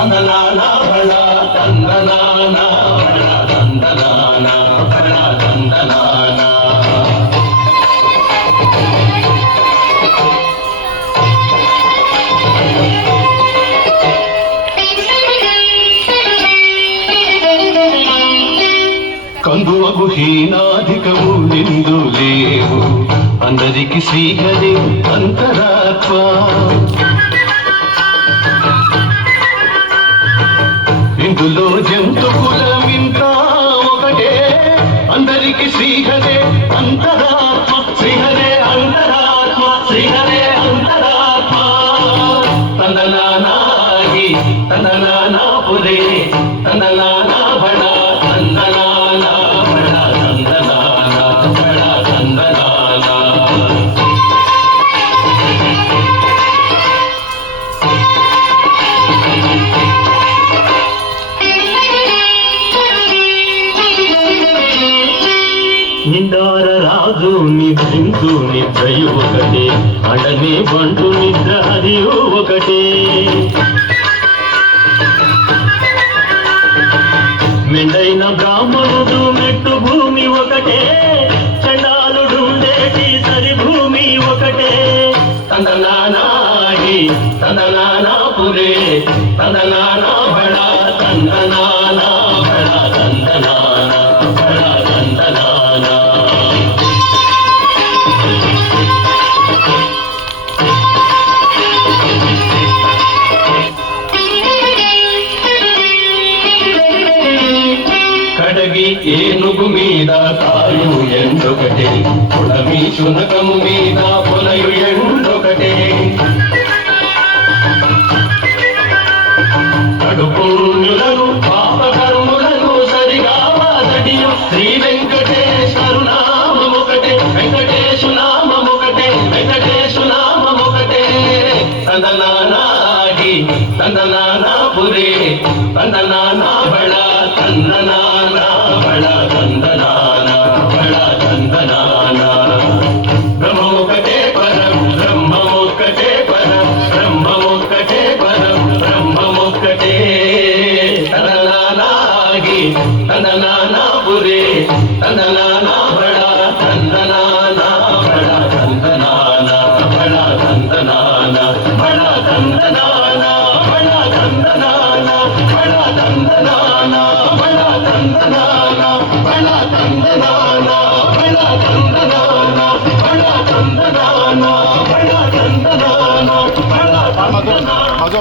ತಂದನಾನ ಬಳ ತಂದನಾನ ಬಳ ತಂದನಾನ ಬಳ ತಂದನಾನ. కందువకు హీనాధికము నిందు లేవు అందరికి శ్రీహరి అంతరాత్మ. ఇందులో జంతుకులమింత ఒకటే అందరికి శ్రీహరే అంతరాత్మ. శ్రీహరే అంతరాత్మ శ్రీహరే అంతరాత్మ. తందనానాగి తందనానా పురే తందనానా బళ తందనానా బళ తందనానా బళ తందనానా. నిండార రాజు నిద్రించు నిద్రయు ఒకటే అడనే బంటు నిద్ర హరియు ఒకటే. మెండైన బ్రాహ్మణుడు మెట్టు భూమి ఒకటే చండాలుడుండేటి సరి భూమి ఒకటే. తందనానాగి తందనానా పురే తందనానా బళ తందనానా బళ తందనానా బళ తందనానా. కడగి ఏనుగు మీద కారు ఎండొకటే పొడమి శునకము మీద పొలయు ఎండొకటే. కడుపుణ్యులను పాపకర్ములను సరిగా వాదడియు శ్రీ వెంకటేశ్వరు నామమొకటే వెంకటేశు నామమొకటే వెంకటేశు నామమొకటే. తందనానాగి తందనానా పురే తందనానా బళ తందనానా బళ తందనానా బళ తందనానా. బ్రహ్మమొకటే పరం బ్రహ్మమొకటే పరం బ్రహ్మమొకటే పరం బ్రహ్మమొకటే. తందనానాగి తందనానా పురే తందనానా బళ తందనానా బళ తందనానా బళ తందనానా బళ తందనానా బళ తందనానా బళ తందనానా బళ తందనానా బళ తందనానా బళ తందనానా బళ తందనానా బళ తందనానా బళ తందనానా.